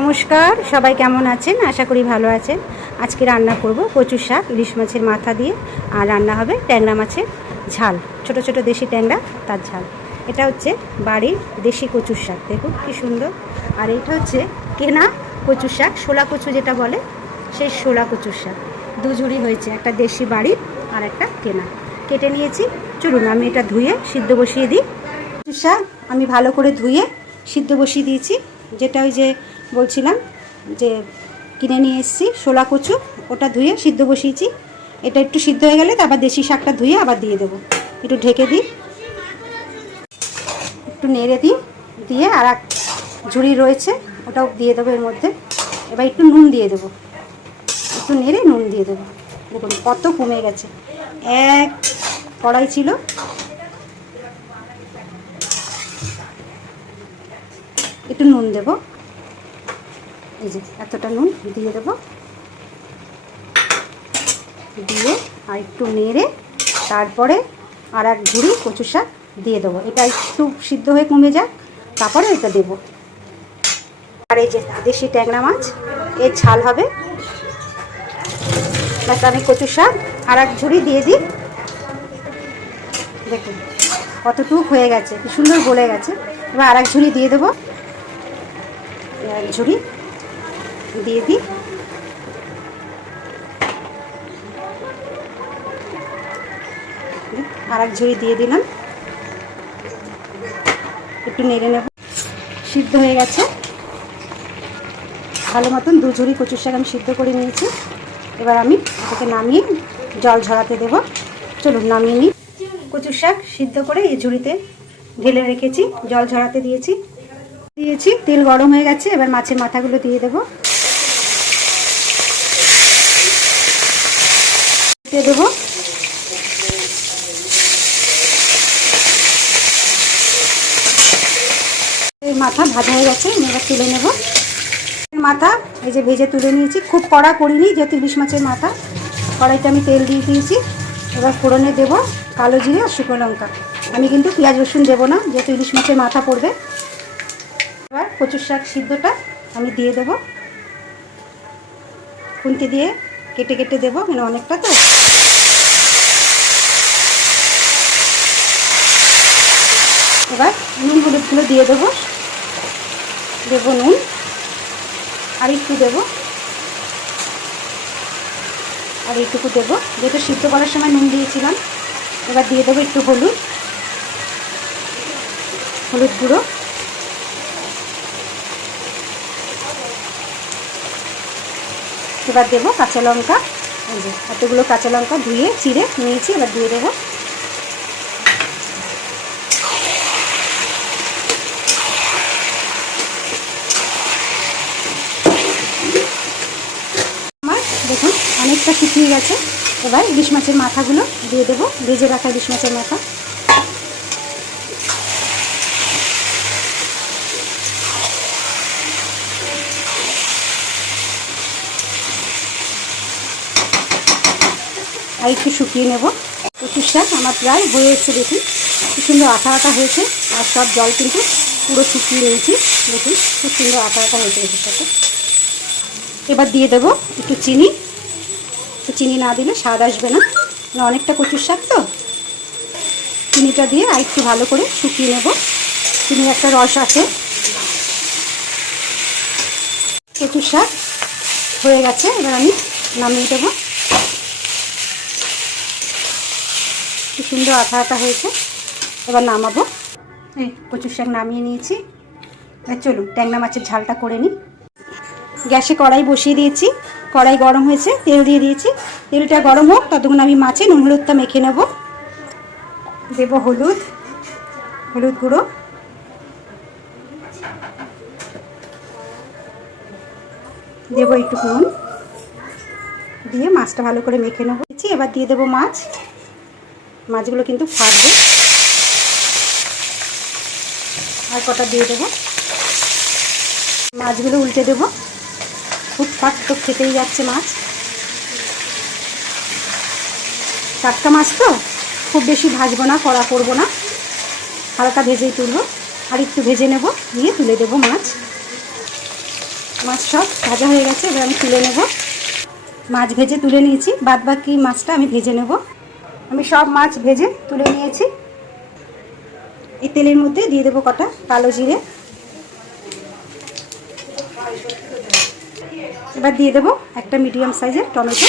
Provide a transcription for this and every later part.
নমস্কার, সবাই কেমন আছেন? আশা করি ভালো আছেন। আজকে রান্না করব কচুর শাক ইলিশ মাছের মাথা দিয়ে, আর রান্না হবে ট্যাংরা মাছের ঝাল, ছোট ছোট দেশি ট্যাংরা তার ঝাল। এটা হচ্ছে বাড়ির দেশি কচুর শাক, দেখুন কি সুন্দর। আর এটা হচ্ছে কেনা কচুর শাক, শোলা কচু যেটা বলে, সেই শোলা কচুর শাক। দুঝুরি হয়েছে, একটা দেশি বাড়ির আর একটা কেনা। কেটে নিয়েছি, চলুন আমি এটা ধুয়ে সিদ্ধ বসিয়ে দিই। কচুর শাক আমি ভালো করে ধুয়ে সিদ্ধ বসিয়ে দিয়েছি। যেটা ওই যে বলছিলাম যে কিনে নিয়ে এসেছি শোলা কচু, ওটা ধুয়ে সিদ্ধ বসিয়েছি। এটা একটু সিদ্ধ হয়ে গেলে তারপর দেশি শাকটা ধুয়ে আবার দিয়ে দেবো। একটু ঢেকে দিই, একটু নেড়ে দিই, দিয়ে আর এক ঝুড়ি রয়েছে ওটাও দিয়ে দেবো এর মধ্যে। এবার একটু নুন দিয়ে দেবো, একটু নেড়ে নুন দিয়ে দেবো। দেখুন কত কমে গেছে, এক কড়াই ছিল। একটু নুন দেবো, এই যে এতটা নুন দিয়ে দেবো, দিয়ে আর একটু নেড়ে তারপরে আর এক ঝুড়ি কচু শাক দিয়ে দেবো। এটা একটু সিদ্ধ হয়ে কমে যাক, তারপরে এটা দেবো। আর এই যে দেশি ট্যাংরা মাছ, এর ঝাল হবে। ব্যাস, আমি কচু শাক আর এক ঝুড়ি দিয়ে দিই। দেখুন কতটুকু হয়ে গেছে, কি সুন্দর গলে গেছে। এবার আর এক ঝুড়ি দিয়ে দেবো, এক ঝুড়ি দিয়ে দিই। আর এক ঝুড়ি দিয়ে দিলাম, একটু নেড়ে নেব। সিদ্ধ হয়ে গেছে ভালো মতন, দু ঝুড়ি কচুর শাক আমি সিদ্ধ করে নিয়েছি। এবার আমি এটাকে নামিয়ে জল ঝরাতে দেবো। চলুন নামিয়ে নিই। কচুর শাক সিদ্ধ করে এই ঝুড়িতে ঢেলে রেখেছি, জল ঝরাতে দিয়েছি। তেল গরম হয়ে গেছে, এবার মাছের মাথাগুলো দিয়ে দেবো। দিয়ে দেবো, এই মাথা ভাজা হয়ে গেছে, আমি এবার তুলে নেব। মাথা এই যে ভেজে তুলে নিয়েছি, খুব কড়া করিনি যেহেতু ইলিশ মাছের মাথা। কড়াইতে আমি তেল দিয়ে দিয়েছি। এবার ফোড়নে দেবো কালো জিরে আর শুকনো লঙ্কা। আমি কিন্তু পেঁয়াজ রসুন দেবো না, যেহেতু ইলিশ মাছের মাথা পড়বে। এবার কচুর শাক সিদ্ধটা আমি দিয়ে দেবো, খুন্তি দিয়ে কেটে কেটে দেবো, মানে অনেকটা তো। এবার নুন হলুদগুলো দিয়ে দেবো, নুন আর একটু দেবো, আর এইটুকু দেবো, যেহেতু সিদ্ধ করার সময় নুন দিয়েছিলাম। এবার দিয়ে দেবো একটু হলুদ গুঁড়ো, এবার দেবো কাঁচা লঙ্কা। এই যে এতগুলো কাঁচা লঙ্কা ধুয়ে চিড়ে নিয়েছি, এবার দিয়ে দেবো। আমার দেখুন অনেকটা শুকিয়ে গেছে। এবার ইলিশ মাছের মাথাগুলো দিয়ে দেবো, ভেজে রাখা ইলিশ মাছের মাথা। আর একটু শুকিয়ে নেব। কচুর শাক আমার প্রায় হয়ে এসেছে, দেখুন খুব সুন্দর আঠা আঠা হয়েছে। আর সব জল কিন্তু পুরো শুকিয়ে নিয়েছি, দেখুন খুব সুন্দর আঠা আঠা হয়েছে কচুর শাকে। এবার দিয়ে দেবো একটু চিনি। তো চিনি না দিলে স্বাদ আসবে না, অনেকটা কচুর শাক তো। চিনিটা দিয়ে আর একটু ভালো করে শুকিয়ে নেব, চিনির একটা রস আছে। কচুর শাক হয়ে গেছে, এবার আমি নামিয়ে দেবো। কি সুন্দর আঠা আঠা হয়েছে, এবার নামাবো। এই কচুর শাক নামিয়ে নিয়েছি। এবার চলুন ট্যাংরা মাছের ঝালটা করে নিই। গ্যাসে কড়াই বসিয়ে দিয়েছি, কড়াই গরম হয়েছে, তেল দিয়ে দিয়েছি। তেলটা গরম হোক, ততক্ষণ আমি মাছে নুন হলুদটা মেখে নেব। দেবো হলুদ গুঁড়ো, দেবো একটু নুন, দিয়ে মাছটা ভালো করে মেখে নেবো। এবার দিয়ে দেবো মাছগুলো কিন্তু ফাটবে। আর কটা দিয়ে দেবো, মাছগুলো উল্টে দেবো। খুব ফাট তো খেতেই যাচ্ছে মাছ, টাটকা মাছ তো খুব বেশি ভাজবো না, কড়া করবো না, হালকা ভেজেই তুলবো। আর একটু ভেজে নেব, নিয়ে তুলে দেবো মাছ। মাছ সব ভাজা হয়ে গেছে, এবার আমি তুলে নেব। মাছ ভেজে তুলে নিয়েছি, বাদ বাকি মাছটা আমি ভেজে নেব। আমি সব মাছ ভেজে তুলে নিয়েছি। এই তেলের মধ্যে দিয়ে দেবো কটা কালো জিরে, এবার দিয়ে দেবো একটা মিডিয়াম সাইজের টমেটো,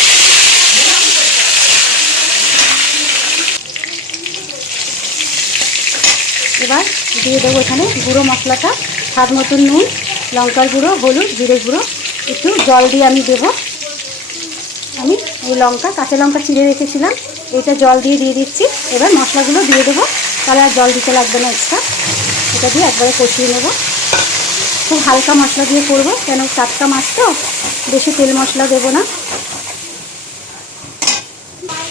এবার দিয়ে দেবো এখানে গুঁড়ো মশলাটা, স্বাদ মতন নুন, লঙ্কার গুঁড়ো, হলুদ, জিরে গুঁড়ো, একটু জল দিয়ে আমি দেবো। আমি এই কাঁচা লঙ্কা চিড়ে রেখেছিলাম, এটা জল দিয়ে দিচ্ছি। এবার মশলাগুলো দিয়ে দেবো, তাহলে আর জল দিতে লাগবে না এক্সট্রা। এটা দিয়ে একবারে কষিয়ে নেব। খুব হালকা মশলা দিয়ে করবো, কেন টাটকা মাছ তো, বেশি তেল মশলা দেবো না।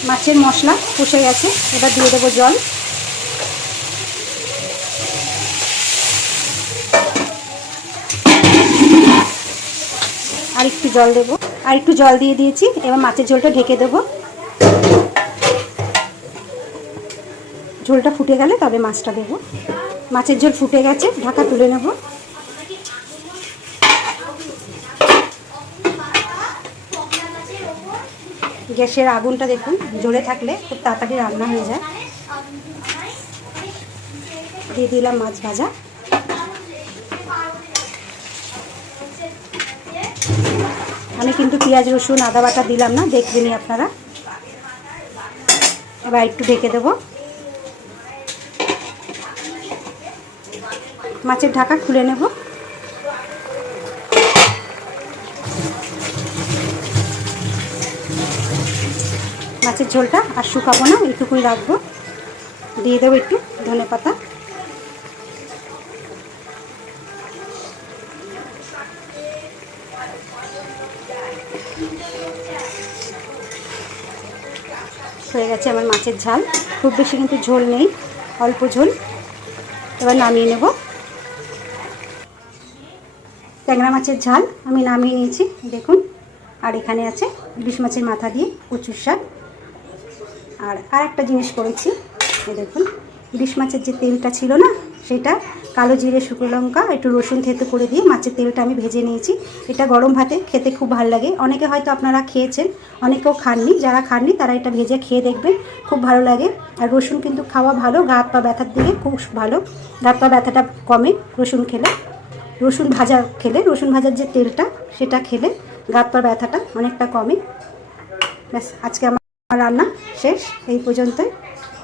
মাছের মশলা কষে গেছে, এবার দিয়ে দেবো জল। আর একটু জল দেবো, আর একটু জল দিয়ে দিয়েছি। এবার মাছের ঝোলটা ঢেকে দেবো। ঝোলটা ফুটে গেলে তবে মাছটা দেবো। মাছের ঝোল ফুটে গেছে, ঢাকা তুলে নেব। গ্যাসের আগুনটা দেখুন, জোরে থাকলে খুব তাড়াতাড়ি রান্না হয়ে যায়। দিয়ে দিলাম মাছ ভাজা। আমি কিন্তু পেঁয়াজ রসুন আদা বাটা দিলাম না, দেখবেনই আপনারা। এবার একটু ঢেকে দেবো। মাছের ঢাকা খুলে নেব। মাছের ঝোলটা আর শুকাবো না, এইটুকুই রাখবো। দিয়ে দেবো একটু ধনেপাতা। হয়ে গেছে আমার মাছের ঝাল। খুব বেশি কিন্তু ঝোল নেই, অল্প ঝোল। এবার নামিয়ে নেব। ট্যাংরা মাছের ঝাল আমি নামিয়ে নিয়েছি, দেখুন। আর এখানে আছে ইলিশ মাছের মাথা দিয়ে কচুর শাক। আর একটা জিনিস করেছি, এই দেখুন, ইলিশ মাছের যে তেলটা ছিল না, সেটা কালো জিরে, শুকনো লঙ্কা, একটু রসুন থেতো করে দিয়ে মাছের তেলটা আমি ভেজে নিয়েছি। এটা গরম ভাতে খেতে খুব ভালো লাগে। অনেকে হয়তো আপনারা খেয়েছেন, অনেকেও খাননি। যারা খাননি তারা এটা ভেজে খেয়ে দেখবেন, খুব ভালো লাগে। আর রসুন কিন্তু খাওয়া ভালো, গা হাত পা ব্যথার দিকে খুব ভালো। গা হাত পা ব্যথাটা কমে রসুন খেলে। রসুন ভাজার যে তেলটা, সেটা খেলে গা হাত পা ব্যথাটা অনেকটা কমে। ব্যাস, আজকে আমার রান্না শেষ, এই পর্যন্তই।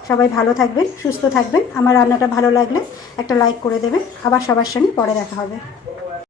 সবাই ভালো থাকবেন, সুস্থ থাকবেন। আমার রান্নাটা ভালো লাগলে একটা লাইক করে দেবেন। আবার সবার সঙ্গে পরে দেখা হবে।